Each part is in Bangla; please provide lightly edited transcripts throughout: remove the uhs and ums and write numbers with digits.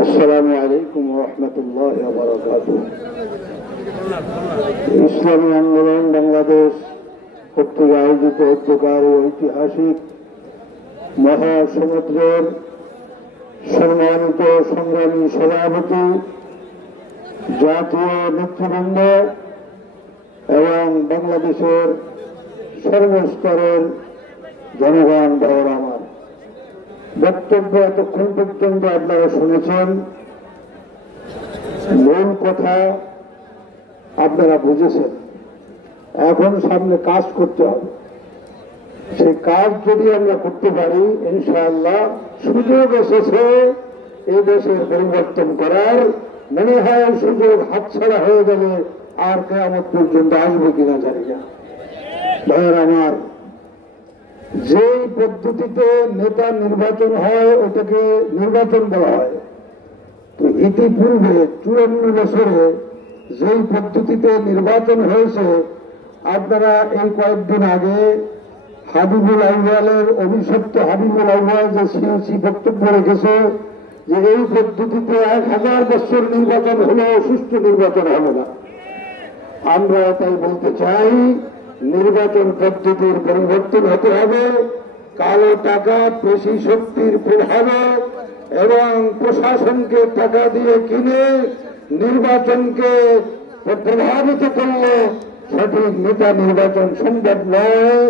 আসসালামু আলাইকুম ওয়া রাহমাতুল্লাহি ওয়া বারাকাতুহু। ইসলামী আন্দোলন বাংলাদেশ কর্তৃক আয়োজিত উদ্যোগের ঐতিহাসিক মহাসমুদ্রের সম্মানিত সংগ্রামী সভাপতি, জাতীয় নেতৃবৃন্দ এবং বাংলাদেশের সর্বস্তরের জনগণ ভাইয়েরা, আমার বক্তব্য এতক্ষণ পর্যন্ত আপনারা শুনেছেন। মূল কথা আপনারা বুঝেছেন। এখন সামনে কাজ করতে হবে। সেই কাজ যদি আমরা করতে পারি, ইনশাআল্লাহ সুযোগ এসেছে এই দেশের পরিবর্তন করার। মনে হয় সুযোগ হাতছাড়া হয়ে গেলে আর কিয়ামত পর্যন্ত আসবে কিনা জানি না। ভাইয়েরা আমার, যেই পদ্ধতিতে নেতা নির্বাচন হয় ওটাকে নির্বাচন বলা হয়। তো ইতিপূর্বে 54 বছরে যেই পদ্ধতিতে নির্বাচন হয়েছে, আপনারা এই কয়েকদিন আগে হাবিবুল আউয়ালের অভিশপ্ত হাবিবুল আউয়াল যে সিএসি বক্তব্য রেখেছে যে এই পদ্ধতিতে 1000 বছর নির্বাচন হলেও সুষ্ঠু নির্বাচন হবে না। আমরা তাই বলতে চাই, নির্বাচন পদ্ধতির পরিবর্তন হতে হবে। কালো টাকা, পেশি শক্তির প্রভাবে এবং প্রশাসনকে টাকা দিয়ে কিনে নির্বাচনকে প্রভাবিত করলে সঠিক নেতা নির্বাচন সম্ভব নয়।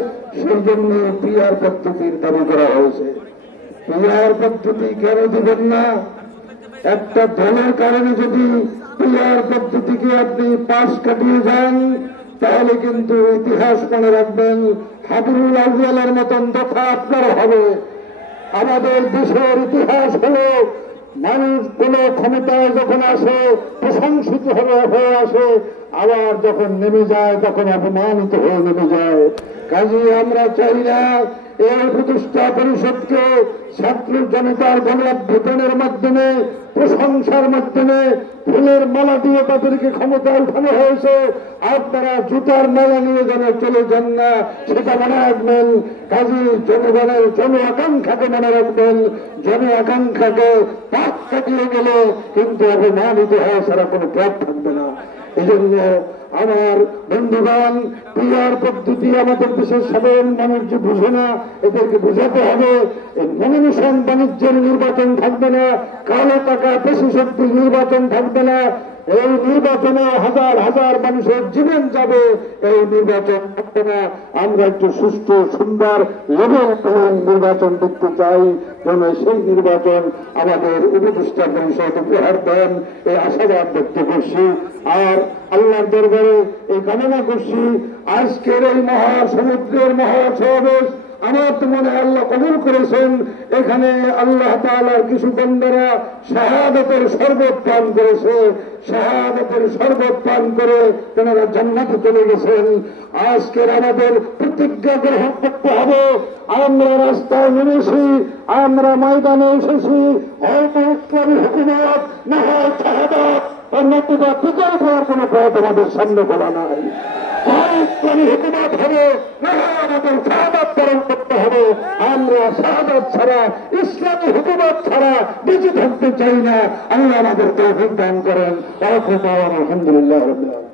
সেই জন্য পিআর পদ্ধতির দাবি করা হয়েছে। পিআর পদ্ধতি কেন দিবেন না? একটা দলের কারণে যদি পিআর পদ্ধতিকে আপনি পাশ কাটিয়ে যান, তাহলে কিন্তু ইতিহাস মনে রাখবেন, হাবিবুল আউয়ালের মতন দফা আপনার হবে। আমাদের দেশের ইতিহাস হলো, মানুষ কোন ক্ষমতায় যখন আসে প্রশংসিত হয়ে আসে, আবার যখন নেমে যায় তখন অপমানিত হয়ে নেমে যায়। কাজে আমরা চাই না এই প্রতিষ্ঠা পরিষদকে ছাত্র জনতার গণঅভ্যুত্থানের মাধ্যমে, প্রশংসার মাধ্যমে, ফুলের মালা দিয়ে তাদেরকে ক্ষমতা উঠানো হয়েছে। আপনারা জুতার মালা নিয়ে যেন চলে যান না, সেটা মনে রাখবেন। কাজী জনগণের জন আকাঙ্ক্ষাকে মনে রাখবেন। জন আকাঙ্ক্ষাকে পথ কাটিয়ে গেলে কিন্তু অপমানিত হওয়া ছাড়া কোনো পথ থাকবে না। এই জন্য আমার বন্ধুগণ, পিআর পদ্ধতি আমাদের দেশের সাধারণ মানুষ যে বুঝে না, এদেরকে বুঝাতে হবে। এই নমিনেশন বাণিজ্যের নির্বাচন থাকবে না, কালো টাকা পেশি শক্তির নির্বাচন থাকবে না। এই নির্বাচনে হাজার হাজার মানুষের জীবন যাবে, এই নির্বাচন থাকবে না। আমরা একটু সুস্থ, সুন্দর, লেভেল নির্বাচন দেখতে চাই। যেন সেই নির্বাচন আমাদের উপদেষ্টা পরিষদ উপহার দেন, এই আশাবাদ ব্যক্ত করছি। আর আল্লাহর দরবারে এই কামনা করছি, আজকের এই মহাসমুদ্রের মহাসমাবেশ আমার তো মনে হয় আল্লাহ কবুল করেছেন। এখানে আল্লাহ তাআলার কিছু বান্দারা শাহাদাতের শরবত পান করেছে। শাহাদাতের শরবত পান করে তেনারা জান্নাতে চলে গেছেন। আজকের আমাদের প্রতিজ্ঞা গ্রহণ করতে হবে, আমরা রাস্তায় নেমেছি, আমরা ময়দানে এসেছি, হয়তো ইসলামী হুকুমত না হয় শাহাদাত, অন্যদিকে টিকাই দেওয়ার কোনো পথ আমাদের সামনে খোলা নাই। ইসলামী হুকুমত হবে না হয় আমাদের শাহাদাত পালন করতে হবে। আমরা শাহাদাত ছাড়া, ইসলামী হুকুমত ছাড়া বেঁচে থাকতে চাই না। আল্লাহ আমাদের তৌফিক দান করেন। আলহামদুলিল্লাহ রাব্বিল আলামিন।